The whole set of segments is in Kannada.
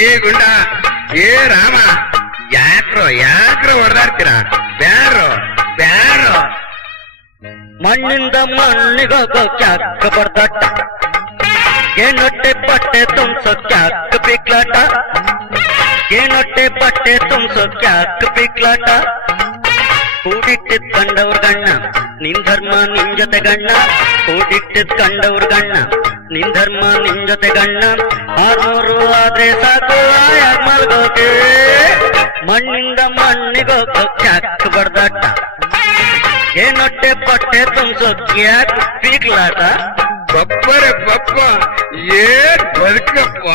ಏ ಗುಂಡ, ಏ ರಾಮ, ಯಾಕ್ರೋ ಯಾಕ್ರೋ ಹೊಡೆದಾಡ್ತೀರ ಬ್ಯಾರೋ ಬ್ಯಾರೋ. ಮಣ್ಣಿಂದ ಮಣ್ಣಿಗೋಗೋ ಕ್ಯಾಕ್ ಬರ್ದಾಟ ಏನೊಟ್ಟೆ ಬಟ್ಟೆ ತುಂಬಿಸೋ ಕ್ಯಾಕ್ ಬಿಗ್ಲಾಟ ಏನೊಟ್ಟೆ ಬಟ್ಟೆ ತುಂಬಿಸೋ ಕ್ಯಾಕ್ ಬಿಗ್ಲಾಟ ಕೂಡಿಟ್ಟಿದ್ ಕಂಡವ್ರ ಗಣ್ಣ ನಿನ್ ಧರ್ಮ ನಿನ್ ಜೊತೆ ಗಣ್ಣ ಕೂಡಿಟ್ಟಿದ್ ಕಂಡವ್ರ ಗಣ್ಣ ನಿನ್ ಧರ್ಮ ನಿನ್ ಜೊತೆ ಗಣ್ಣ, ಆರ್ನೂರು ಆದ್ರೆ ಸಾಕು ಯಾಕೆ ಮಲ್ಗೋಕೆ. ಮಣ್ಣಿಂದ ಮಣ್ಣಿಗೋಗೋ ಕ್ಯಾಕ್ ಬಡ್ದಾಟ ಏನೊಟ್ಟೆ ಪಟ್ಟೆ ತುಂಬಿಸೋ ಕ್ಯಾಕ್ ಪೀಕ್ಲಾಟ ಬಪ್ಪರೆ ಬಪ್ಪ, ಏನ್ ಬದುಕಪ್ಪ.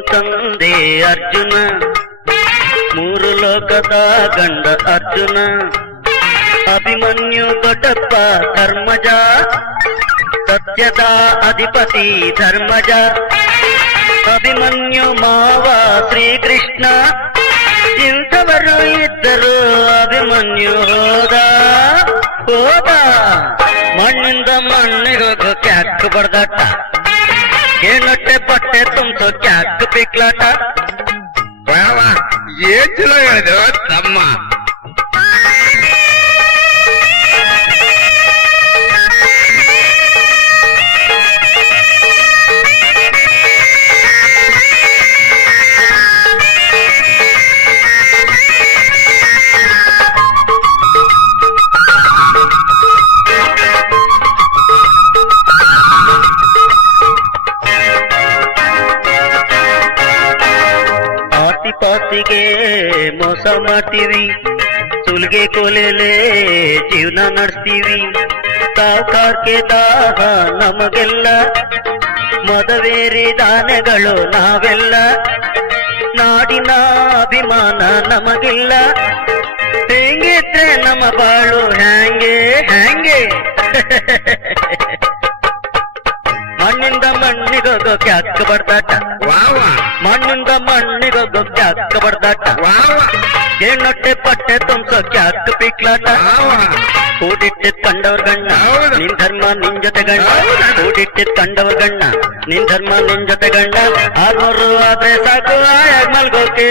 ಅಭಿಮನ್ಯು ತಂದೆ ಅರ್ಜುನ ಮೂರು ಲೋಕದ ಗಂಡ ಅರ್ಜುನ ಅಭಿಮನ್ಯು ದೊಡ್ಡಪ್ಪ ಧರ್ಮಜ ಸತ್ಯದ ಅಧಿಪತಿ ಧರ್ಮಜ ಅಭಿಮನ್ಯು ಮಾವ ಶ್ರೀಕೃಷ್ಣ ಇಂಥವರು ಇದ್ದರು ಅಭಿಮನ್ಯು ಹೋದ ಹೋದ ಮಣ್ಣಿಂದ ಮಣ್ಣಿಗೋಗೋ ಕ್ಯಾಕ್ ಬಡ್ದಟ್ಟ ಏನೊಟ್ಟೆ ಬಟ್ಟೆ ತುಂಬಿಸೋ ಕ್ಯಾಕ್ ಪಿಕ್ಲಾಟ ಬಾವ ಪಾತಿಗೆ ಮೋಸ ಮಾಡ್ತೀವಿ ಸುಲ್ಗೆ ಕೊಲೆಲೆ ಜೀವನ ನಡೆಸ್ತೀವಿ. ಸಾವುಕಾರ್ಗೆ ದಾಹ ನಮಗೆಲ್ಲ ಮದವೇರಿ ದಾನೆಗಳು ನಾವೆಲ್ಲ. ನಾಡಿನ ಅಭಿಮಾನ ನಮಗಿಲ್ಲ. ಹೆಂಗಿದ್ರೆ ನಮ್ಮ ಬಾಳು ಹ್ಯಾಂಗೆ ಹ್ಯಾಂಗೆ? ಮಣ್ಣಿಂದ ಮಣ್ಣಿಗೋಗೋ ಕ್ಯಾಕ್ ಬರ್ತಾಟ ಮಣ್ಣಿಂದ ಮಣ್ಣಿಂದ ಮಣ್ಣಿಗೋಗೋ ಕ್ಯಾಕ್ ಬಡ್ದಾಟ ಏನೊಟ್ಟೆ ಪಟ್ಟೆ ತುಂಬ ಕ್ಯಾಕ್ ಪಿಕ್ಲಾಟ. ಕೂಡಿಟ್ಟಿದ್ ಕಂಡವ್ರ ಗಣ್ಣ. ನಿನ್ ಧರ್ಮ ನಿನ್ ಜೊತೆ ಗಣ್ಣ. ಕೂಡಿಟ್ಟಿದ್ ಕಂಡವ್ರ ಗಣ್ಣ ನಿನ್ ಧರ್ಮ ನಿನ್ ಜೊತೆ ಗಣ್ಣ ಆರ್ನೂರು ಆದ್ರೆ ಸಾಕು ಆಯಾಗ್ ಮಲ್ಗೋಕೆ.